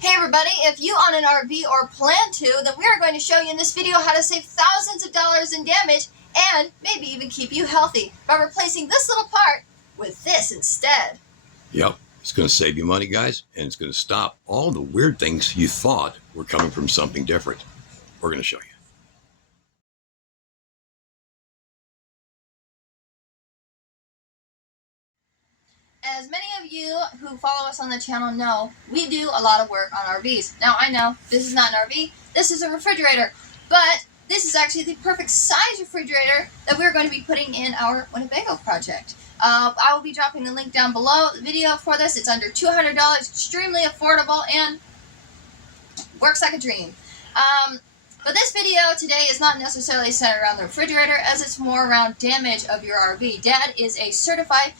Hey everybody, if you own an RV or plan to, then we are going to show you in this video how to save thousands of dollars in damage and maybe even keep you healthy by replacing this little part with this instead. Yep, it's going to save you money, guys, and it's going to stop all the weird things you thought were coming from something different. We're going to show you. As many of you who follow us on the channel know, we do a lot of work on RVs. Now I know this is not an RV, this is a refrigerator, but this is actually the perfect size refrigerator that we're going to be putting in our Winnebago project. I will be dropping the link down below the video for this. It's under $200, extremely affordable, and works like a dream. But this video today is not necessarily centered around the refrigerator, as it's more around damage of your RV. Dad is a certified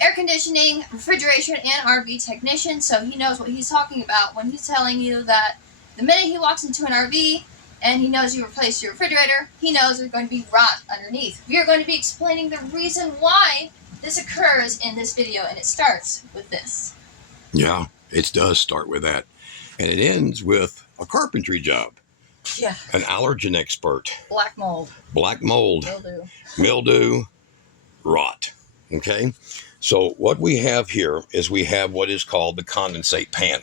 air conditioning, refrigeration, and RV technician, so he knows what he's talking about when he's telling you that the minute he walks into an RV and he knows you replace your refrigerator, he knows there's going to be rot underneath. We are going to be explaining the reason why this occurs in this video, and it starts with this. Yeah, it does start with that. And it ends with a carpentry job. Yeah. An allergen expert. Black mold. Black mold. Mildew. Mildew. Rot. Okay? So what we have here is we have what is called the condensate pan.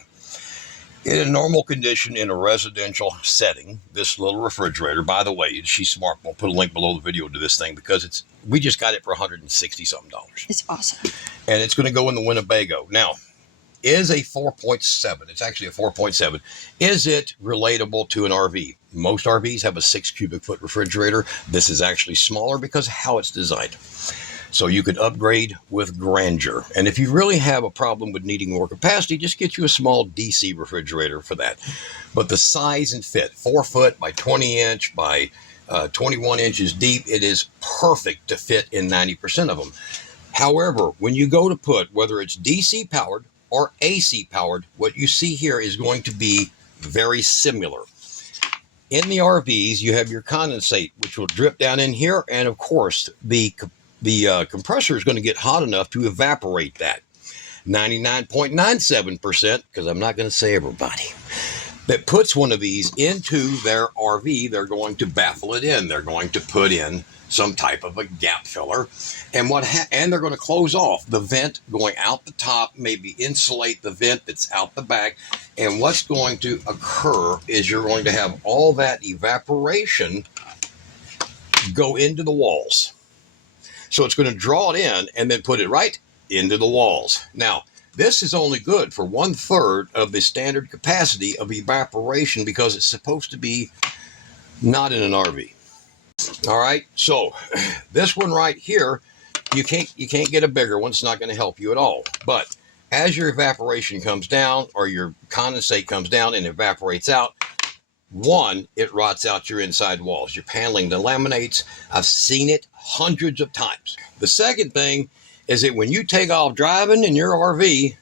In a normal condition in a residential setting, this little refrigerator, by the way, she's smart. We'll put a link below the video to this thing because we just got it for $160-something. It's awesome. And it's going to go in the Winnebago. Now, is a 4.7, it's actually a 4.7, is it relatable to an RV? Most RVs have a 6 cubic foot refrigerator. This is actually smaller because of how it's designed. So you could upgrade with grandeur. And if you really have a problem with needing more capacity, just get you a small DC refrigerator for that. But the size and fit, 4 foot by 20 inch by 21 inches deep, it is perfect to fit in 90% of them. However, when you go to put, whether it's DC powered or AC powered, what you see here is going to be very similar. In the RVs, you have your condensate, which will drip down in here. And of course, the compressor is going to get hot enough to evaporate that. 99.97%, because I'm not going to say everybody, that puts one of these into their RV, they're going to baffle it in. They're going to put in some type of a gap filler, and they're going to close off the vent going out the top, maybe insulate the vent that's out the back. And what's going to occur is you're going to have all that evaporation go into the walls. So it's going to draw it in and then put it right into the walls. Now, this is only good for 1/3 of the standard capacity of evaporation because it's supposed to be not in an RV. All right, so this one right here, you can't get a bigger one. It's not going to help you at all. But as your evaporation comes down, or your condensate comes down and evaporates out, one, it rots out your inside walls. Your paneling delaminates. I've seen it hundreds of times. The second thing is that when you take off driving in your RV,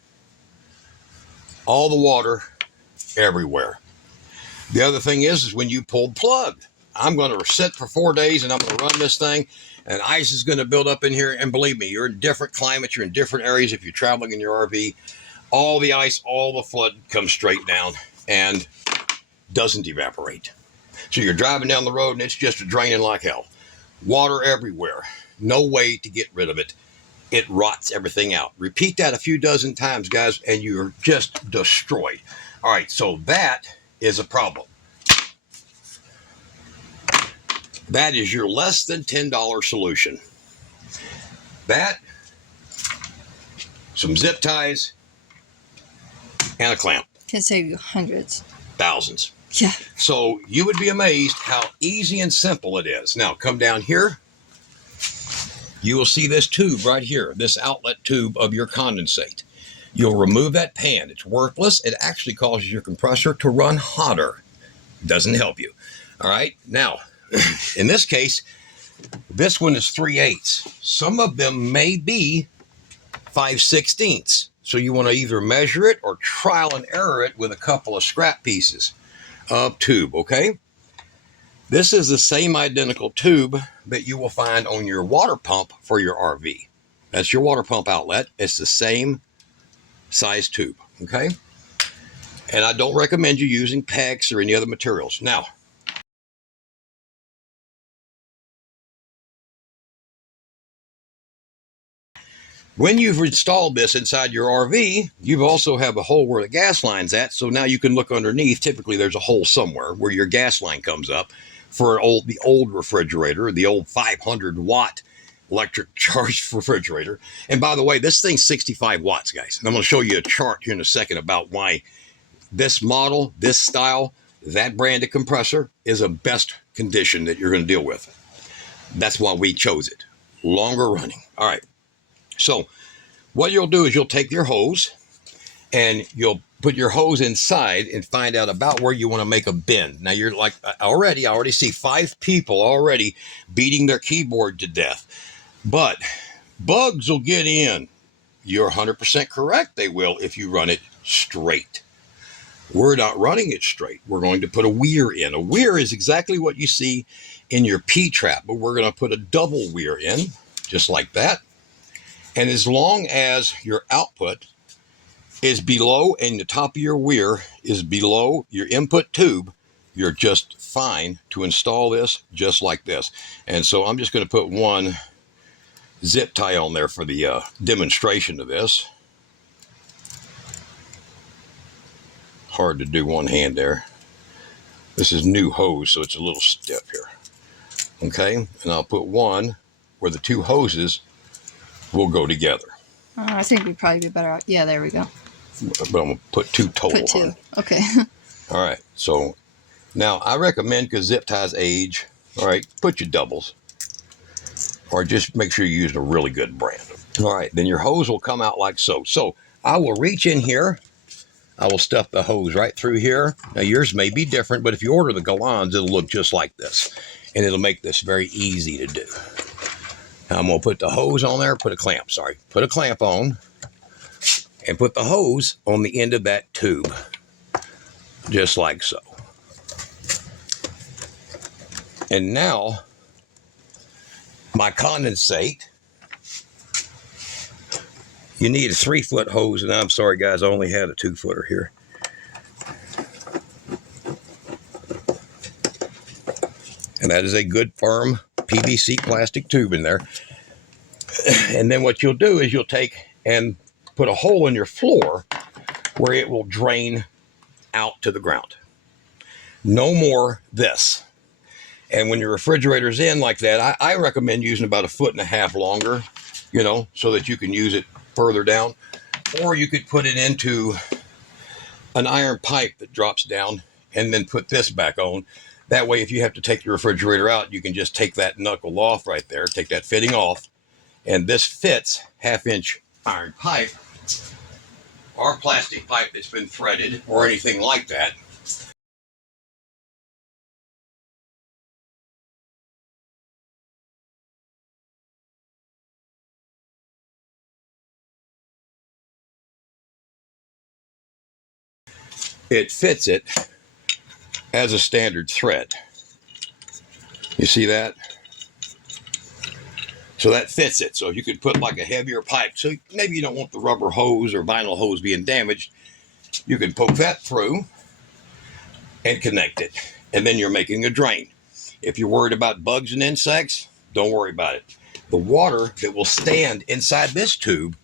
all the water everywhere. The other thing is when you pull the plug. I'm going to sit for 4 days and I'm going to run this thing, and ice is going to build up in here. And believe me, you're in different climates, you're in different areas. If you're traveling in your RV, all the ice, all the flood comes straight down and doesn't evaporate. So you're driving down the road and it's just draining like hell. Water everywhere. No way to get rid of it. It rots everything out. Repeat that a few dozen times, guys, and you're just destroyed. All right, so that is a problem. That is your less than $10 solution. That, some zip ties, and a clamp. Can save you hundreds. Thousands. Yeah. So you would be amazed how easy and simple it is. Now come down here. You will see this tube right here, this outlet tube of your condensate. You'll remove that pan. It's worthless. It actually causes your compressor to run hotter. Doesn't help you. All right. Now, in this case, this one is 3/8. Some of them may be 5/16. So you want to either measure it or trial and error it with a couple of scrap pieces of tube, okay? This is the same identical tube that you will find on your water pump for your RV. That's your water pump outlet. It's the same size tube, okay? And I don't recommend you using PEX or any other materials. Now, when you've installed this inside your RV, you also have a hole where the gas line's at. So now you can look underneath. Typically, there's a hole somewhere where your gas line comes up for the old refrigerator, the old 500-watt electric charged refrigerator. And by the way, this thing's 65 watts, guys. And I'm going to show you a chart here in a second about why this model, this style, that brand of compressor is a best condition that you're going to deal with. That's why we chose it. Longer running. All right. So what you'll do is you'll take your hose and you'll put your hose inside and find out about where you want to make a bend. Now you're like, I already see 5 people already beating their keyboard to death. But bugs will get in. You're 100% correct. They will if you run it straight. We're not running it straight. We're going to put a weir in. A weir is exactly what you see in your P-trap, but we're going to put a double weir in, just like that. And as long as your output is below and the top of your weir is below your input tube, you're just fine to install this just like this. And so I'm just going to put one zip tie on there for the demonstration of this. Hard to do one hand there. This is new hose, so it's a little stiff here. Okay, and I'll put one where the 2 hoses will go together. I think we'd probably be better out. Yeah, there we go. But I'm going to put 2 total. Put 2. On. Okay. All right, so now I recommend, because zip ties age, all right, put your doubles. Or just make sure you use a really good brand. All right, then your hose will come out like so. So I will reach in here. I will stuff the hose right through here. Now yours may be different, but if you order the Galanz, it'll look just like this. And it'll make this very easy to do. Now I'm going to put the hose on there, put a clamp on, and put the hose on the end of that tube. Just like so. And now, my condensate, you need a 3-foot hose, and I'm sorry guys, I only had a 2-footer here. And that is a good firm PVC plastic tube in there. And then what you'll do is you'll take and put a hole in your floor where it will drain out to the ground. No more this. And when your refrigerator's in like that, I recommend using about 1.5 foot longer, you know, so that you can use it further down. Or you could put it into an iron pipe that drops down and then put this back on. That way, if you have to take your refrigerator out, you can just take that knuckle off right there, take that fitting off. And this fits 1/2-inch iron pipe or plastic pipe that's been threaded or anything like that. It fits it as a standard thread. You see that? So that fits it. So you could put like a heavier pipe. So maybe you don't want the rubber hose or vinyl hose being damaged. You can poke that through and connect it. And then you're making a drain. If you're worried about bugs and insects, don't worry about it. The water that will stand inside this tube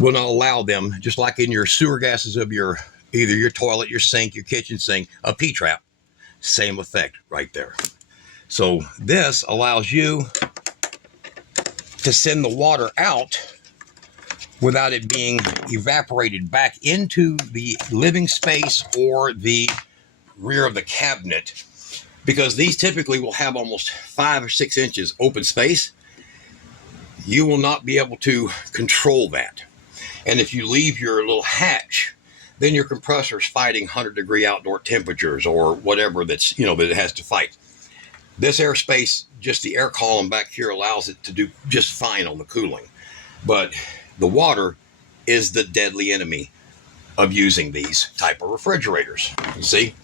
will not allow them, just like in your sewer gases of your either your toilet, your sink, your kitchen sink, a P-trap, same effect right there. So this allows you to send the water out without it being evaporated back into the living space or the rear of the cabinet, because these typically will have almost 5 or 6 inches open space. You will not be able to control that. And if you leave your little hatch, then your compressor is fighting 100-degree outdoor temperatures or whatever that's, you know, that it has to fight. This airspace, just the air column back here, allows it to do just fine on the cooling. But the water is the deadly enemy of using these type of refrigerators. You see?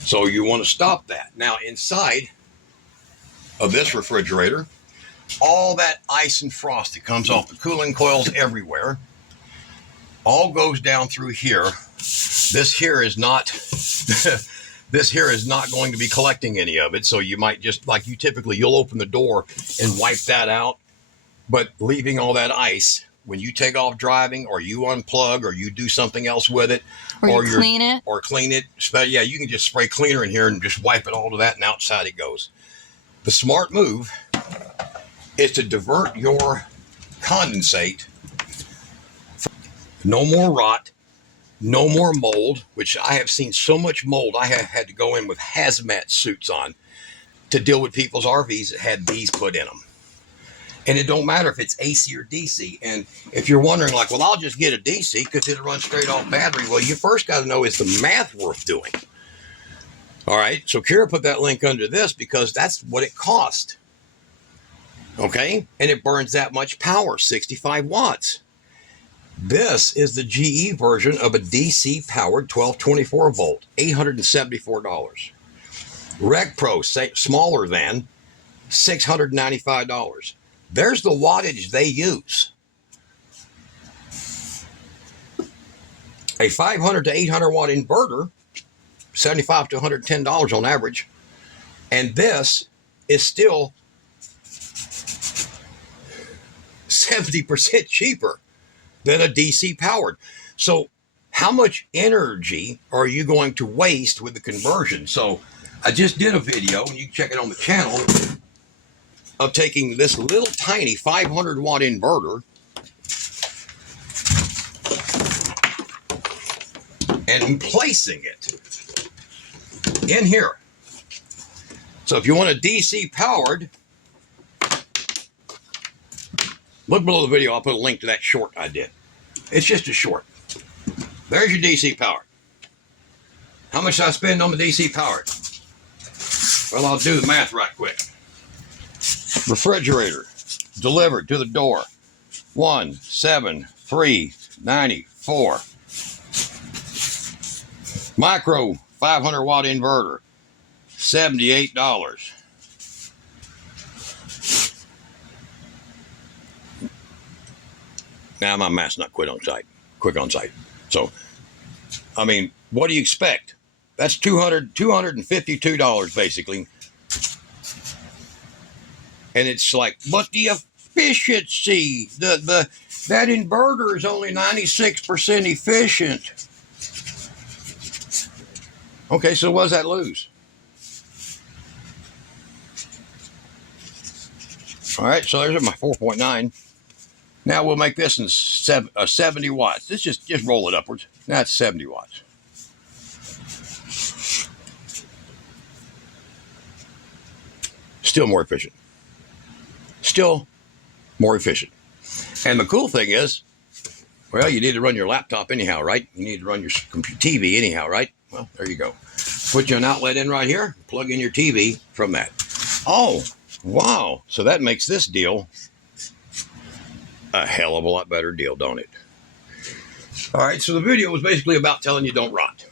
So you want to stop that. Now inside of this refrigerator, all that ice and frost that comes off the cooling coils everywhere, all goes down through here. This here is not this here is not going to be collecting any of it. So you might just, like you typically, you'll open the door and wipe that out, but leaving all that ice when you take off driving, or you unplug, or you do something else with it, or you clean it, yeah, you can just spray cleaner in here and just wipe it all to that, and outside it goes. The smart move is to divert your condensate. No more rot, no more mold, which I have seen so much mold. I have had to go in with hazmat suits on to deal with people's RVs that had these put in them. And it don't matter if it's AC or DC. And if you're wondering, like, well, I'll just get a DC because it'll run straight off battery. Well, you first got to know, is the math worth doing? All right. So Kira put that link under this because that's what it cost. Okay. And it burns that much power, 65 watts. This is the GE version of a DC powered 1224 volt, $874. Rec Pro, smaller than, $695. There's the wattage they use. A 500 to 800 watt inverter, $75 to $110 on average. And this is still 70% cheaper than a DC powered. So how much energy are you going to waste with the conversion? So I just did a video, and you can check it on the channel, of taking this little tiny 500 watt inverter and placing it in here. So if you want a DC powered, look below the video. I'll put a link to that short I did. It's just a short. There's your DC powered. How much did I spend on the DC powered? Well, I'll do the math right quick. Refrigerator delivered to the door, $1,734. Micro 500 watt inverter, $78. Now my math's not quick on site. So, I mean, what do you expect? That's $252 basically. And it's like, but the efficiency, that inverter is only 96% efficient. Okay, so what does that lose? All right, so there's my 4.9. Now we'll make this in 70 watts. Let's just roll it upwards. Now it's 70 watts. Still more efficient. And the cool thing is, well, you need to run your laptop anyhow, right? You need to run your TV anyhow, right? Well, there you go. Put you an outlet in right here. Plug in your TV from that. Oh, wow. So that makes this deal a hell of a lot better deal, don't it? All right, so the video was basically about telling you don't rot.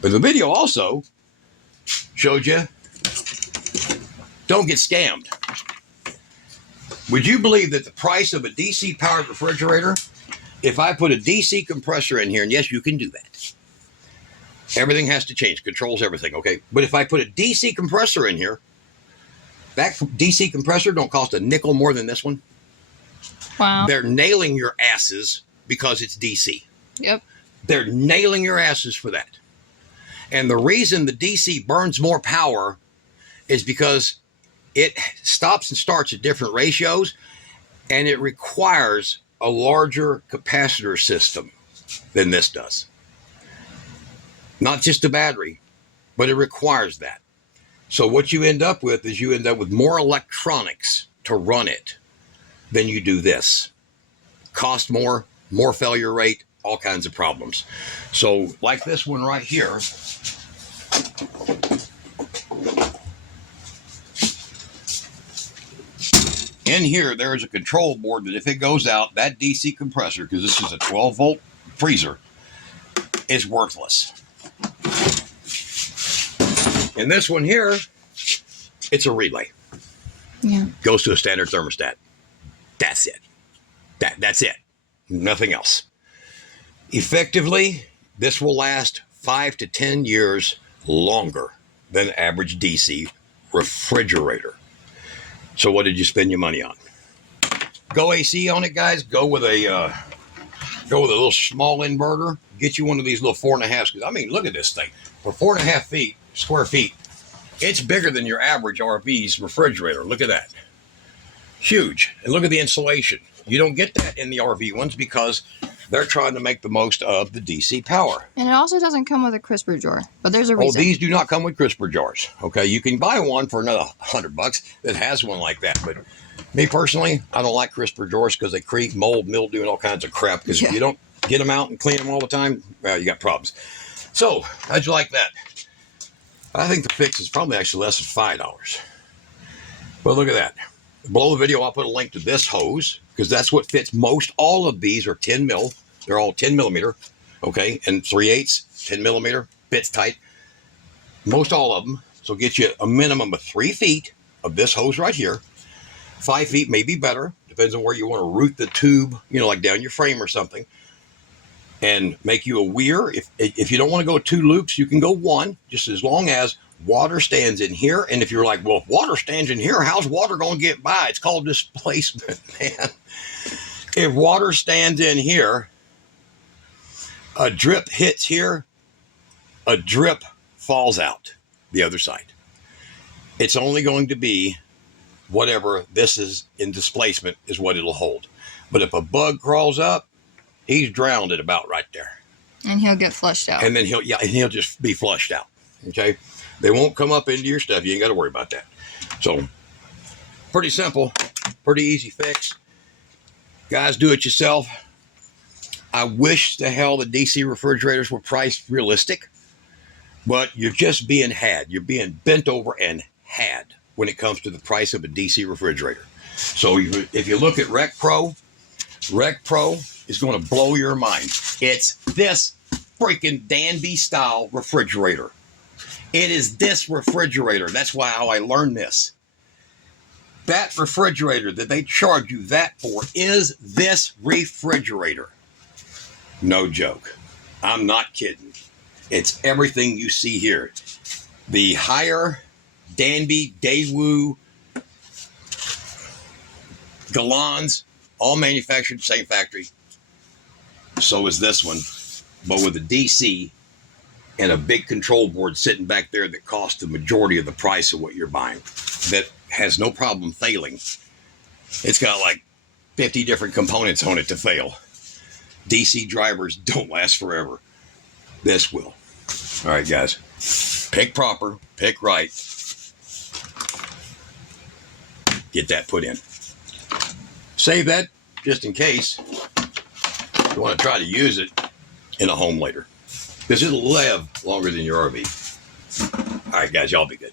But the video also showed you don't get scammed. Would you believe that the price of a DC powered refrigerator, if I put a DC compressor in here, and yes, you can do that. Everything has to change, controls everything, okay? But if I put a DC compressor in here, that DC compressor don't cost a nickel more than this one. Wow. They're nailing your asses because it's DC. Yep. They're nailing your asses for that. And the reason the DC burns more power is because it stops and starts at different ratios, and it requires a larger capacitor system than this does. Not just a battery, but it requires that. So what you end up with is you end up with more electronics to run it than you do this. Cost more failure rate, all kinds of problems. So like this one right here, in here, there is a control board that if it goes out, that DC compressor, because this is a 12 volt freezer, is worthless. In this one here, it's a relay. Yeah. Goes to a standard thermostat. That's it. That's it. Nothing else. Effectively, this will last 5 to 10 years longer than an average DC refrigerator. So what did you spend your money on? Go AC on it, guys. Go with a little small inverter. Get you one of these little 4.5. Because I mean, look at this thing. For 4.5 square feet, it's bigger than your average RV's refrigerator. Look at that. Huge. And look at the insulation. You don't get that in the RV ones because they're trying to make the most of the DC power. And it also doesn't come with a crisper jar, but there's a reason. Oh, these do not come with crisper jars. Okay, you can buy one for another $100 that has one like that. But me personally, I don't like crisper jars because they create mold, mildew, and all kinds of crap. Because if you don't get them out and clean them all the time, well, you got problems. So, how'd you like that? I think the fix is probably actually less than $5. But look at that. Below the video, I'll put a link to this hose because that's what fits most. All of these are 10 mil. They're all 10 millimeter, okay, and 3/8, 10 millimeter, fits tight. Most all of them. So get you a minimum of 3 feet of this hose right here. 5 feet may be better. Depends on where you want to route the tube, like down your frame or something. And make you a weir. If you don't want to go 2 loops, you can go 1, just as long as water stands in here. And if you're like, well, if water stands in here, how's water going to get by? It's called displacement, man. If water stands in here, a drip hits here, a drip falls out the other side. It's only going to be whatever this is in displacement is what it'll hold. But if a bug crawls up, he's drowned at about right there. And he'll get flushed out. And then he'll just be flushed out. Okay? They won't come up into your stuff. You ain't got to worry about that. So, pretty simple, pretty easy fix. Guys, do it yourself. I wish the hell the DC refrigerators were priced realistic, but you're just being had. You're being bent over and had when it comes to the price of a DC refrigerator. So if you look at Rec Pro is going to blow your mind. It's this freaking Danby style refrigerator. It is this refrigerator. That's how I learned this. That refrigerator that they charge you that for is this refrigerator. No joke. I'm not kidding. It's everything you see here. The higher Danby, Daewoo, Galanz, all manufactured same factory. So is this one, but with a DC and a big control board sitting back there that costs the majority of the price of what you're buying. That has no problem failing. It's got like 50 different components on it to fail. DC drivers don't last forever. This will. All right, guys. Pick proper, pick right. Get that put in. Save that just in case you want to try to use it in a home later. Because it'll live longer than your RV. All right, guys, y'all be good.